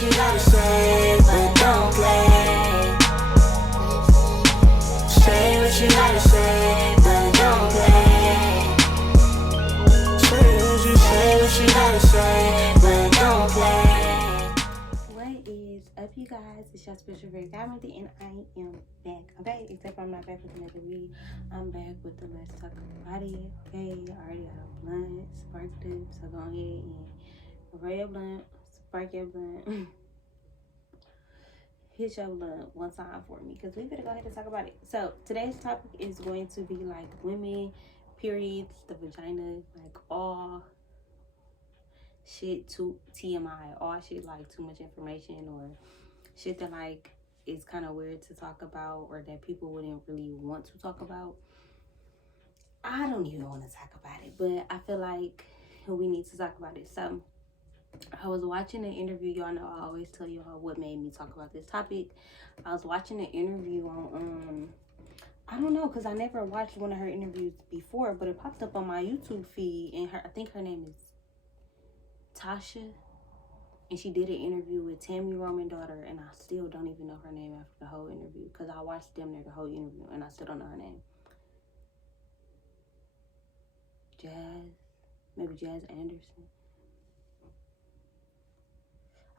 what you gotta say, but don't play. Say what you gotta say, but don't play. Say what you gotta say, but don't play. What is up, you guys? It's your special very godmother, and I am back. Okay, except I'm not back with another read. I'm back with the Let's Talk About It. Okay, I already got a blunt sparked up, so go ahead and roll your blunt, spark your blunt, hit your blunt one time for me, because we better go ahead and talk about it. So today's topic is going to be like women, periods, the vagina, like all shit to TMI, all shit like too much information, or shit that like is kind of weird to talk about, or that people wouldn't really want to talk about. I don't even want to talk about it, but I feel like we need to talk about it. So I was watching an interview. Y'all know I always tell y'all what made me talk about this topic. I was watching an interview on I don't know, because I never watched one of her interviews before, but it popped up on my YouTube feed, and I think her name is Tasha, and she did an interview with Tammy Roman daughter, and I still don't even know her name after the whole interview, because I watched them there the whole interview and I still don't know her name. Maybe Jazz Anderson.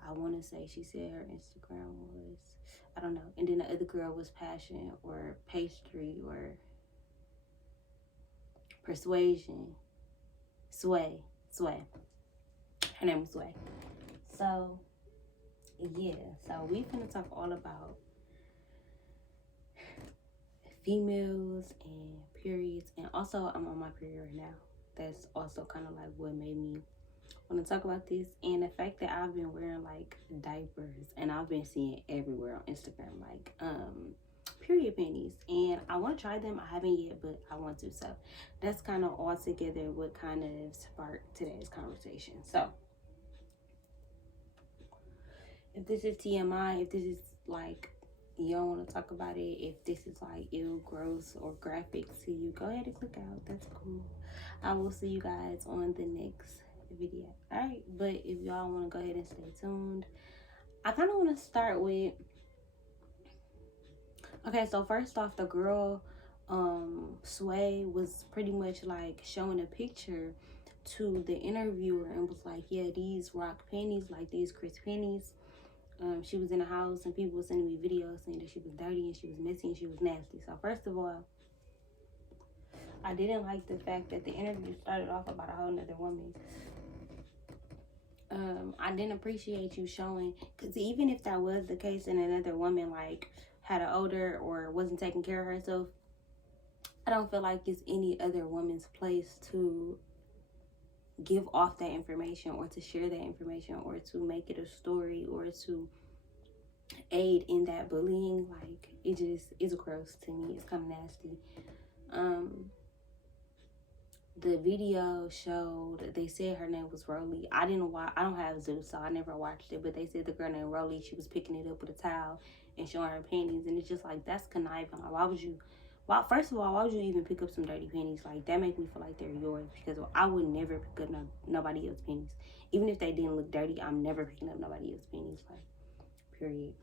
I want to say she said her Instagram was, I don't know. And then the other girl was Passion or Pastry or Persuasion. Sway. Her name was Sway. So, yeah. So, we finna talk all about females and periods. And also, I'm on my period right now. That's also kind of like what made me want to talk about this, and the fact that I've been wearing like diapers, and I've been seeing everywhere on Instagram like period panties, and I want to try them. I haven't yet, but I want to. So that's kind of all together what kind of sparked today's conversation. So if this is TMI, if this is like you don't want to talk about it, if this is like ill, gross, or graphic to you, go ahead and click out. That's cool. I will see you guys on the next video. All right, but if y'all want to go ahead and stay tuned, I kind of want to start with, okay, so first off, the girl Sway was pretty much like showing a picture to the interviewer and was like, yeah, these rock panties, like these Chris panties. She was in the house and people were sending me videos saying that she was dirty and she was messy and she was nasty. So first of all, I didn't like the fact that the interview started off about a whole nother woman. I didn't appreciate you showing, because even if that was the case and another woman like had an odor or wasn't taking care of herself, I don't feel like it's any other woman's place to give off that information or to share that information or to make it a story or to aid in that bullying. Like, it just is gross to me. It's kind of nasty. The video showed, they said her name was Rolly. I don't have Zeus, so I never watched it, but they said the girl named Rolly, she was picking it up with a towel and showing her panties, and it's just like, that's conniving. Like, first of all, why would you even pick up some dirty panties? Like, that make me feel like they're yours, because I would never pick up nobody else's panties. Even if they didn't look dirty, I'm never picking up nobody else's panties. Like, period.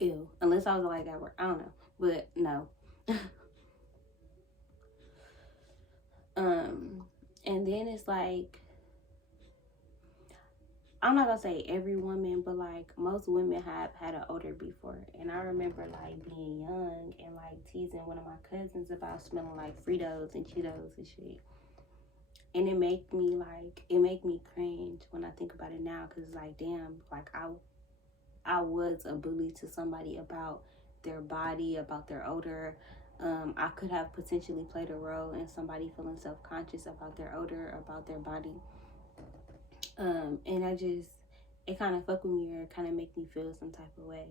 Ew. Unless I was like at work, I don't know, but no. And then it's like, I'm not gonna say every woman, but like most women have had an odor before. And I remember like being young and like teasing one of my cousins about smelling like Fritos and Cheetos and shit. And it make me cringe when I think about it now, because like, damn, like I was a bully to somebody about their body, about their odor. I could have potentially played a role in somebody feeling self-conscious about their odor, about their body. And it kind of fuck with me, or kind of make me feel some type of way,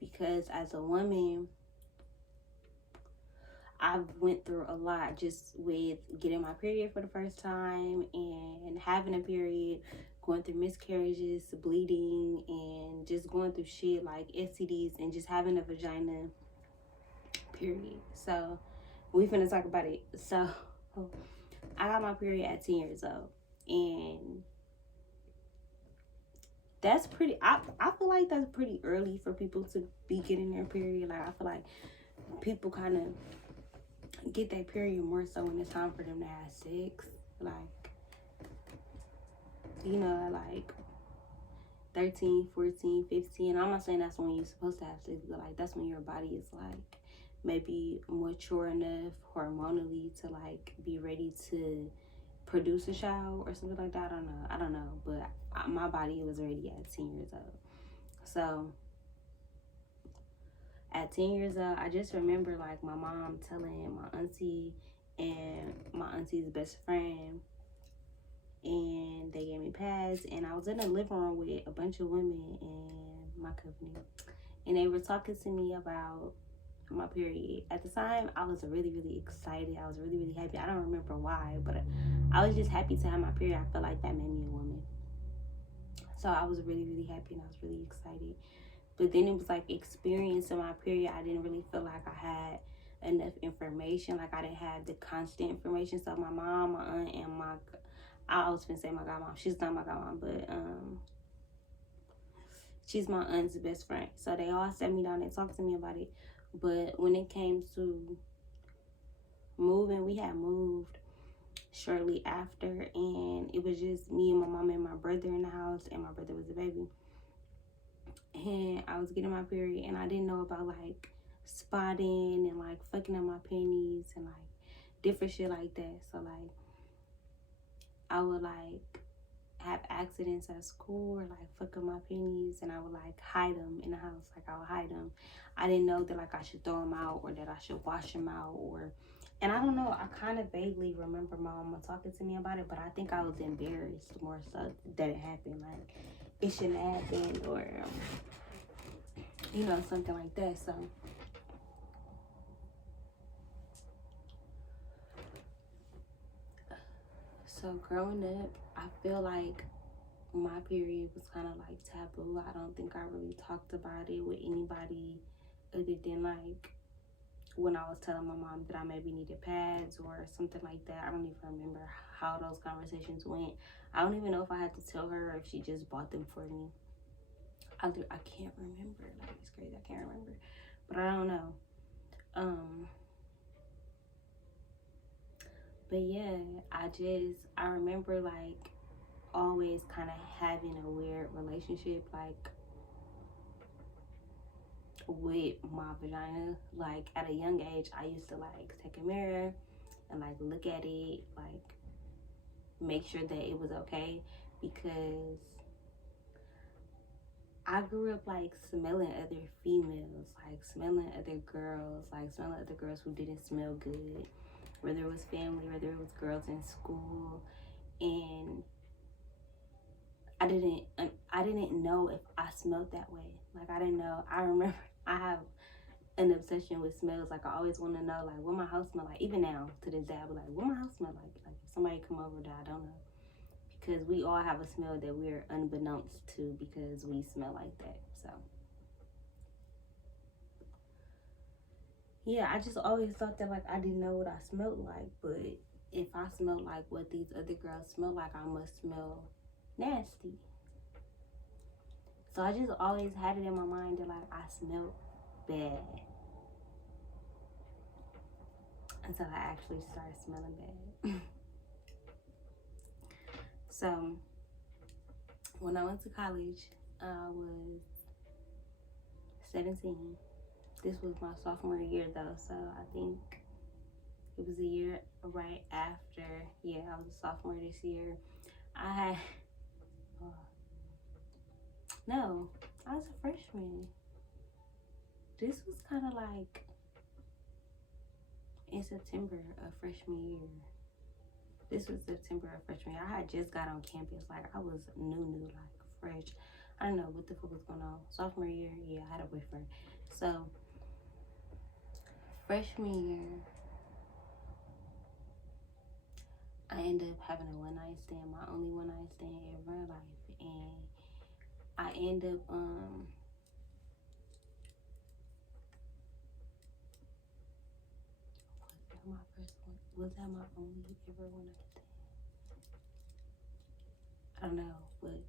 because as a woman, I've went through a lot just with getting my period for the first time and having a period, going through miscarriages, bleeding, and just going through shit like STDs and just having a vagina, period. So we finna talk about it. So I got my period at 10 years old, and that's pretty. I feel like that's pretty early for people to be getting their period. Like I feel like people kind of get their period more so when it's time for them to have sex. Like, you know, like 13, 14, 15. I'm not saying that's when you're supposed to have sex, but like that's when your body is like maybe mature enough hormonally to like be ready to produce a child or something like that. I don't know, but my body was ready at 10 years old. So at 10 years old, I just remember like my mom telling my auntie and my auntie's best friend, and they gave me pads, and I was in the living room with a bunch of women in my company, and they were talking to me about my period. At the time, I was really, really excited. I was really, really happy. I don't remember why, but I was just happy to have my period. I felt like that made me a woman. So I was really, really happy, and I was really excited. But then it was like experiencing my period. I didn't really feel like I had enough information. Like I didn't have the constant information. So my mom, my aunt, and I was gonna say my godmom. She's not my godmom, but she's my aunt's best friend. So they all sat me down and talked to me about it. But when it came to moving, we had moved shortly after, and it was just me and my mom and my brother in the house, and my brother was a baby. And I was getting my period, and I didn't know about like spotting and like fucking up my panties and like different shit like that. So like I would like have accidents at school or like fuck up my panties, and I would like hide them in the house. Like I would hide them. I didn't know that like I should throw them out or that I should wash them out, or, and I don't know, I kind of vaguely remember my mama talking to me about it, but I think I was embarrassed more so that it happened. Like it shouldn't have happened, or you know, something like that. So growing up, I feel like my period was kind of like taboo. I don't think I really talked about it with anybody other than like when I was telling my mom that I maybe needed pads or something like that. I don't even remember how those conversations went. I don't even know if I had to tell her or if she just bought them for me. I can't remember. Like it's crazy. I can't remember, but I don't know. But yeah, I remember like always kind of having a weird relationship like with my vagina. Like at a young age, I used to like take a mirror and like look at it, like make sure that it was okay, because I grew up like smelling other females, like smelling other girls, like smelling other girls who didn't smell good, whether it was family, whether it was girls in school. And I didn't know if I smelled that way. Like I didn't know. I remember I have an obsession with smells. Like I always want to know like what my house smell like. Even now to this day, I be like, what my house smell like? Like if somebody come over that I don't know, because we all have a smell that we're unbeknownst to because we smell like that. So yeah, I just always thought that like I didn't know what I smelled like, but if I smell like what these other girls smell like, I must smell nasty. So I just always had it in my mind that like I smelled bad until I actually started smelling bad. So when I went to college, I was 17. This was my sophomore year though, so I think it was a year right after. Yeah, I was a sophomore this year. I had, no, I was a freshman. This was kind of like in September of freshman year. This was September of freshman year. I had just got on campus. Like I was new, like fresh. I don't know what the fuck was going on. Sophomore year, yeah, I had a boyfriend. So freshman year, I ended up having a one night stand, my only one night stand ever in life, and I ended up my first one? Was that my only ever one night stand? I don't know, but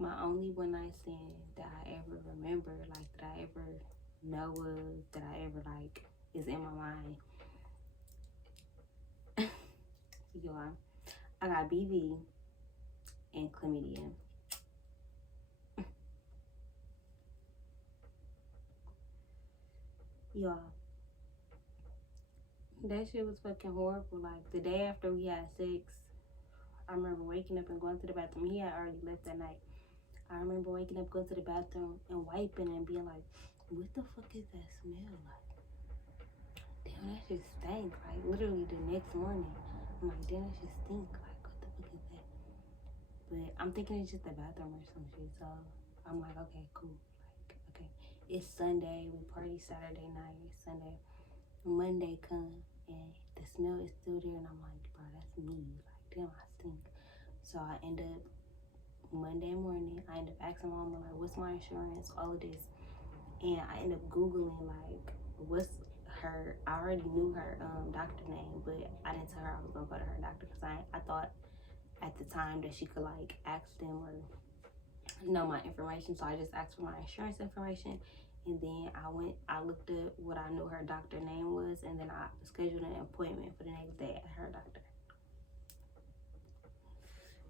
my only one night stand that I ever remember, like that I ever know of, that I ever like is in my mind. Y'all, I got BV and chlamydia. Y'all, that shit was fucking horrible. Like the day after we had sex, I remember waking up and going to the bathroom. He had already left that night. I remember waking up, going to the bathroom and wiping and being like, what the fuck is that smell like? Damn, that shit stank. Like literally the next morning, I'm like, damn, that shit stink. Like, what the fuck is that? But I'm thinking it's just the bathroom or some shit. So I'm like, okay, cool. Like, okay, it's Sunday. We party Saturday night. Sunday, Monday come and the smell is still there, and I'm like, bro, that's me. Like, damn, I stink. So I end up Monday morning, I end up asking my mama like, what's my insurance? All of this, and I end up googling like, what's her? I already knew her doctor name, but I didn't tell her I was gonna go to her doctor because I thought at the time that she could like ask them or know my information. So I just asked for my insurance information, and then I looked up what I knew her doctor name was, and then I scheduled an appointment for the next day at her doctor.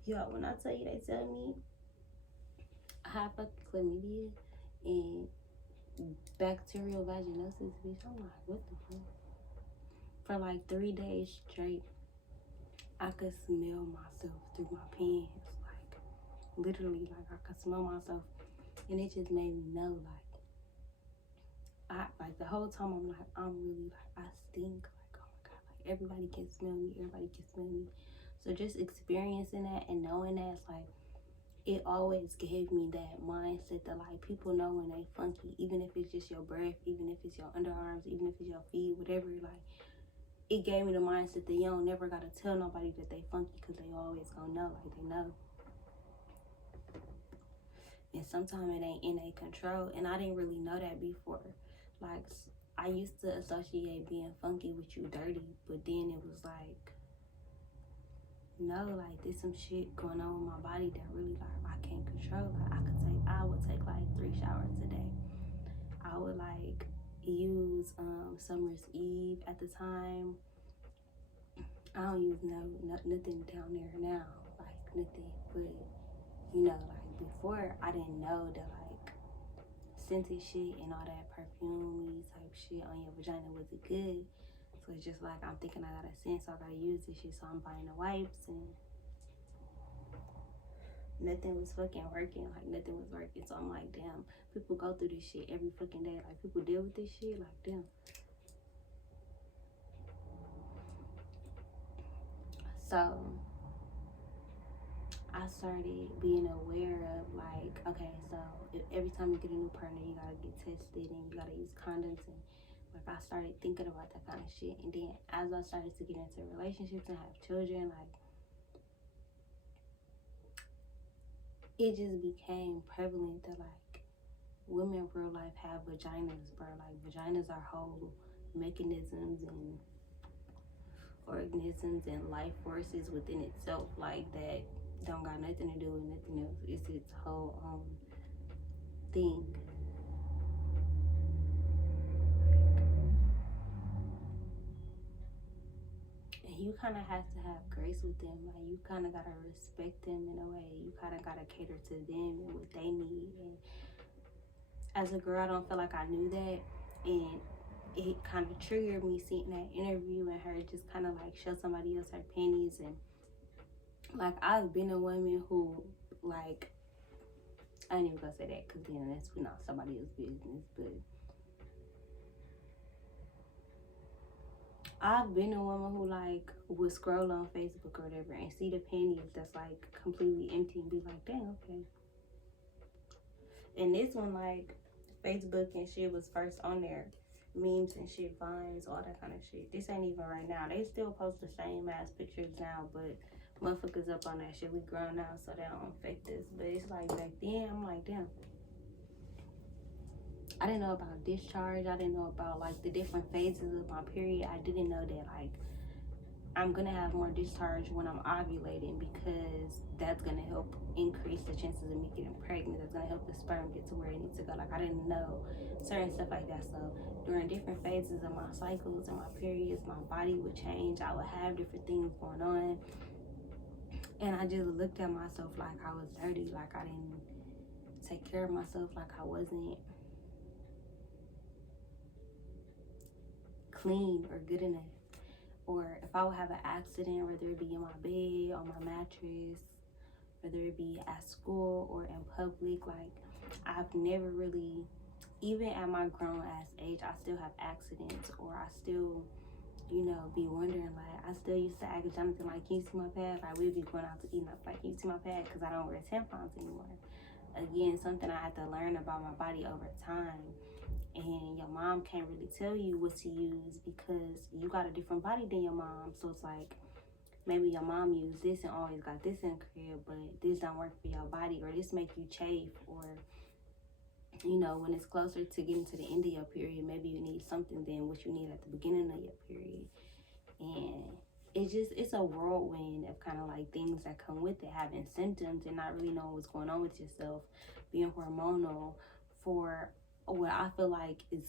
Yo, when I tell you, they tell me I have fucking chlamydia and bacterial vaginosis, bitch. I'm like, what the fuck? For like 3 days straight, I could smell myself through my pants. Like, literally, like, I could smell myself. And it just made me know, like the whole time, I'm like, I'm really, like, I stink. Like, oh my God, like, everybody can smell me. Everybody can smell me. So just experiencing that and knowing that, it's like, it always gave me that mindset that like people know when they funky, even if it's just your breath, even if it's your underarms, even if it's your feet, whatever. Like, it gave me the mindset that you don't never gotta tell nobody that they funky because they always gonna know, like they know. And sometimes it ain't in their control, and I didn't really know that before. Like, I used to associate being funky with you dirty, but then it was like, no, like there's some shit going on with my body that really like I can't control. Like I would take like 3 showers a day. I would like use Summer's Eve at the time. I don't use nothing down there now, like nothing. But you know, like before I didn't know that like scented shit and all that perfume type shit on your vagina wasn't good. So it's just like I'm thinking I gotta scent, so I gotta use this shit. So I'm buying the wipes and nothing was fucking working. Like nothing was working. So I'm like, damn, people go through this shit every fucking day. Like people deal with this shit. Like damn. So I started being aware of like, okay, so every time you get a new partner, you gotta get tested and you gotta use condoms, and like I started thinking about that kind of shit. And then as I started to get into relationships and have children, like it just became prevalent that like women in real life have vaginas, bro. Like vaginas are whole mechanisms and organisms and life forces within itself, like that don't got nothing to do with nothing else. It's its whole thing. And you kind of have to have grace with them. Like you kind of gotta respect them in a way. You kind of gotta cater to them and what they need. And as a girl, I don't feel like I knew that, and it kind of triggered me seeing that interview and her just kind of like show somebody else her panties. And like I've been a woman who like, I ain't even gonna say that because then that's not somebody else's business, but I've been a woman who like would scroll on Facebook or whatever and see the panties that's like completely empty and be like, damn, okay. And this one, like Facebook and shit was first on there, memes and shit, vines, all that kind of shit. This ain't even right now. They still post the same ass pictures now, but motherfuckers up on that shit. We grown now, so they don't affect us. But it's like back then, I'm like, damn. I didn't know about discharge. I didn't know about like the different phases of my period. I didn't know that like I'm gonna have more discharge when I'm ovulating, because that's gonna help increase the chances of me getting pregnant. That's gonna help the sperm get to where it needs to go. Like, I didn't know certain stuff like that. So during different phases of my cycles and my periods, my body would change. I would have different things going on, and I just looked at myself like I was dirty, like I didn't take care of myself, like I wasn't clean or good enough. Or if I would have an accident, whether it be in my bed, on my mattress, whether it be at school or in public, like, I've never really, even at my grown ass age, I still have accidents, or I still, be wondering, like, I still used to ask Jonathan, like, can you see my pad? Like, we'd be going out to eat, and I'm like, can you see my pad? Because I don't wear tampons anymore. Again, something I had to learn about my body over time. And your mom can't really tell you what to use because you got a different body than your mom. So it's like, maybe your mom used this and always got this in crib, but this don't work for your body, or this make you chafe, or when it's closer to getting to the end of your period, maybe you need something than what you need at the beginning of your period. And it's a whirlwind of kind of like things that come with it, having symptoms and not really knowing what's going on with yourself, being hormonal for what I feel like is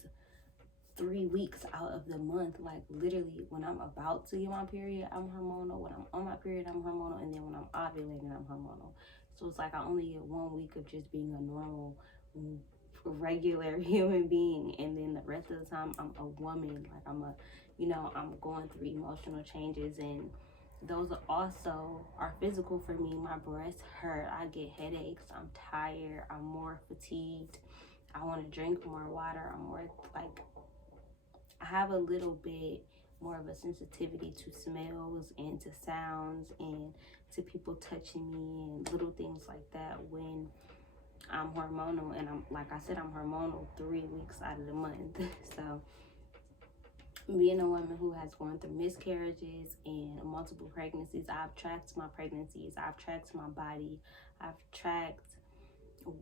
3 weeks out of the month. Like, literally, when I'm about to get my period, I'm hormonal. When I'm on my period, I'm hormonal. And then when I'm ovulating, I'm hormonal. So it's like I only get 1 week of just being a normal, regular human being. And then the rest of the time, I'm a woman. Like, I'm going through emotional changes. And those are also are physical for me. My breasts hurt. I get headaches. I'm tired. I'm more fatigued. I want to drink more water. I'm more like, I have a little bit more of a sensitivity to smells and to sounds and to people touching me and little things like that when I'm hormonal. And I'm, like I said, I'm hormonal 3 weeks out of the month. So being a woman who has gone through miscarriages and multiple pregnancies, I've tracked my pregnancies, I've tracked my body, I've tracked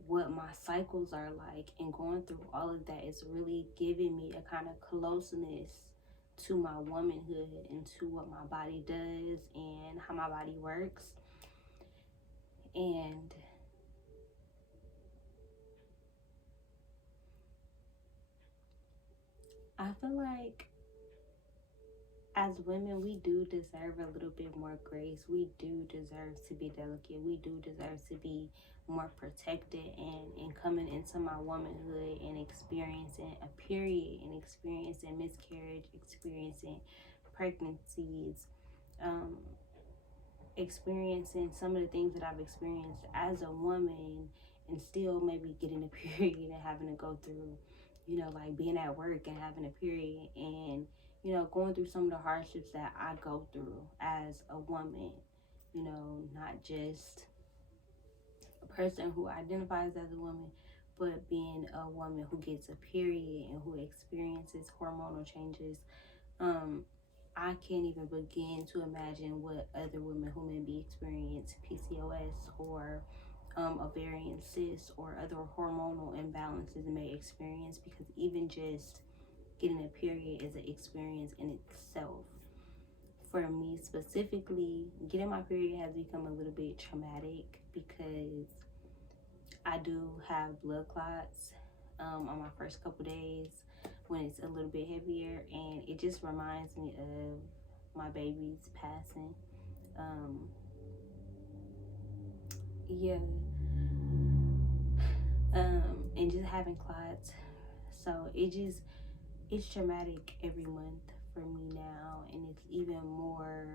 what my cycles are like, and going through all of that is really giving me a kind of closeness to my womanhood and to what my body does and how my body works. And I feel like as women, we do deserve a little bit more grace. We do deserve to be delicate. We do deserve to be more protected. And coming into my womanhood and experiencing a period and experiencing miscarriage, experiencing pregnancies, um, experiencing some of the things that I've experienced as a woman, and still maybe getting a period and having to go through, like being at work and having a period, and going through some of the hardships that I go through as a woman, not just a person who identifies as a woman, but being a woman who gets a period and who experiences hormonal changes. I can't even begin to imagine what other women who may be experiencing PCOS or ovarian cysts or other hormonal imbalances may experience, because even just getting a period is an experience in itself. For me specifically, getting my period has become a little bit traumatic because I do have blood clots on my first couple days when it's a little bit heavier, and it just reminds me of my baby's passing. Um, yeah, and just having clots. So it's traumatic every month for me now, and it's even more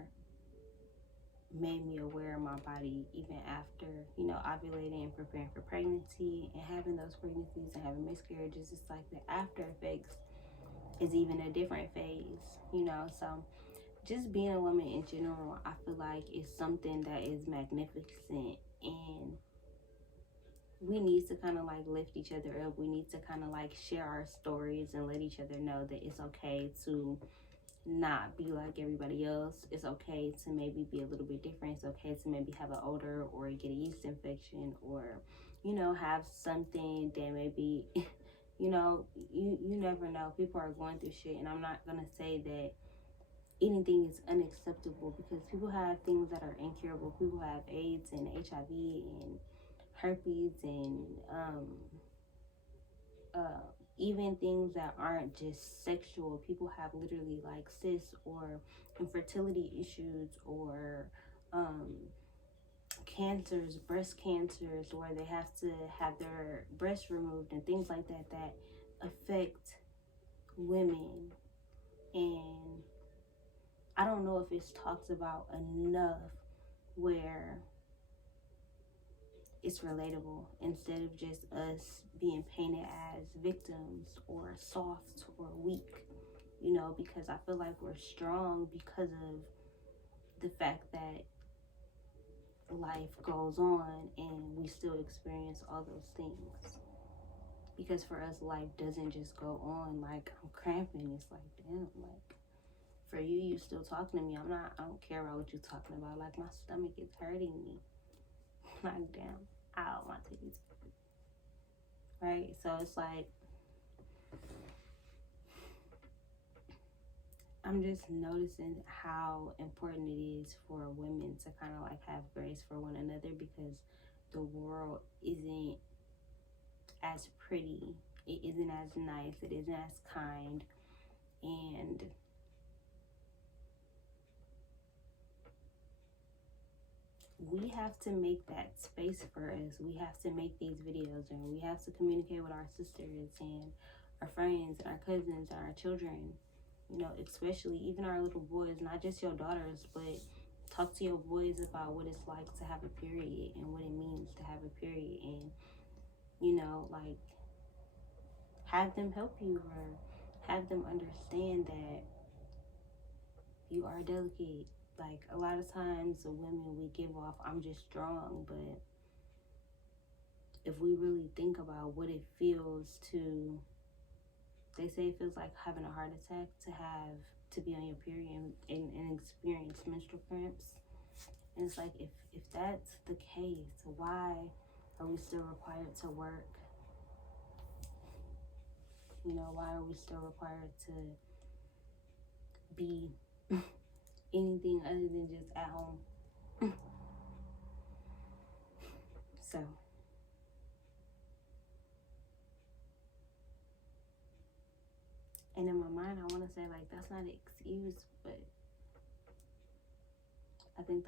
made me aware of my body even after ovulating and preparing for pregnancy and having those pregnancies and having miscarriages. It's like the after effects is even a different phase. So just being a woman in general, I feel like is something that is magnificent, and we need to kind of like lift each other up. We need to kind of like share our stories and let each other know that it's okay to not be like everybody else. It's okay to maybe be a little bit different. It's okay to maybe have an odor or get a yeast infection, or have something that maybe you never know. People are going through shit, and I'm not gonna say that anything is unacceptable, because people have things that are incurable. People have AIDS and HIV and herpes and uh, even things that aren't just sexual. People have literally like cysts or infertility issues or um, cancers, breast cancers, where they have to have their breasts removed and things like that that affect women. And I don't know if it's talked about enough where it's relatable, instead of just us being painted as victims or soft or weak, you know, because I feel like we're strong because of the fact that life goes on and we still experience all those things. Because for us, life doesn't just go on. Like, I'm cramping. It's like, damn, like, for you, you still talking to me. I don't care about what you're talking about. Like, my stomach is hurting me. Like, damn, ow, my titties. Right? So it's like, I'm just noticing how important it is for women to kind of like have grace for one another, because the world isn't as pretty. It isn't as nice. It isn't as kind. And we have to make that space for us. We have to make these videos, and we have to communicate with our sisters and our friends and our cousins and our children, you know, especially even our little boys, not just your daughters, but talk to your boys about what it's like to have a period and what it means to have a period. And, you know, like, have them help you, or have them understand that you are delicate. Like, a lot of times the women, we give off, I'm just strong, but if we really think about what it feels to, they say it feels like having a heart attack to be on your period and experience menstrual cramps. And it's like, if that's the case, why are we still required to work? You know, why are we still required to be anything other than just at home? So, and in my mind, I want to say, like, that's not an excuse, but I think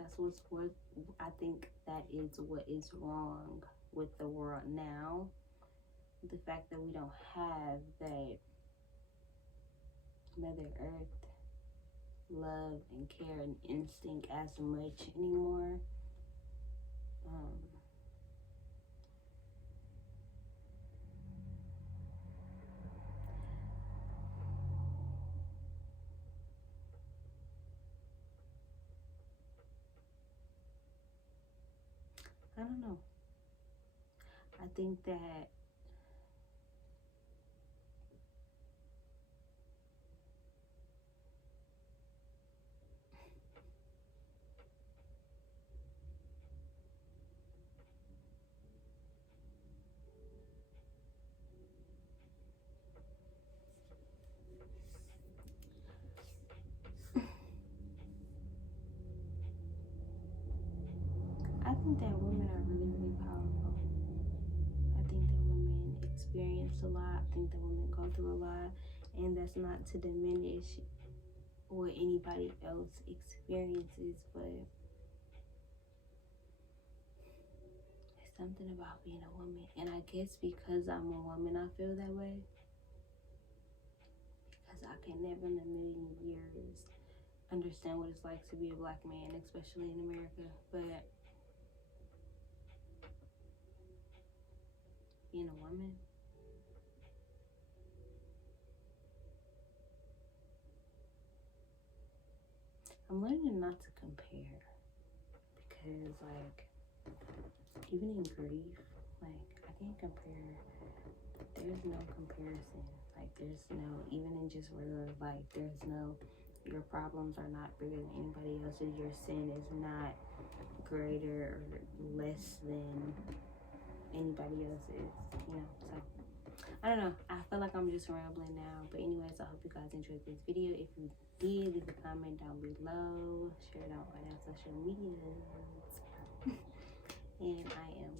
I think that is what is wrong with the world now. The fact that we don't have that Mother Earth love and care and instinct as much anymore. I don't know. I think that women are really, really powerful. I think that women experience a lot. I think that women go through a lot, and that's not to diminish what anybody else experiences, but it's something about being a woman. And I guess because I'm a woman, I feel that way. Because I can never in a million years understand what it's like to be a black man, especially in America. But being a woman, I'm learning not to compare, because, like, even in grief, like, I can't compare. There's no comparison. Like, there's no, even in just regular life, there's no, your problems are not bigger than anybody else's. Your sin is not greater or less than anybody else's, you know. So I don't know. I feel feel like I'm just rambling now. But anyways, I hope you guys enjoyed this video. If you did, leave a comment down below. Share it out on our social medias. And I am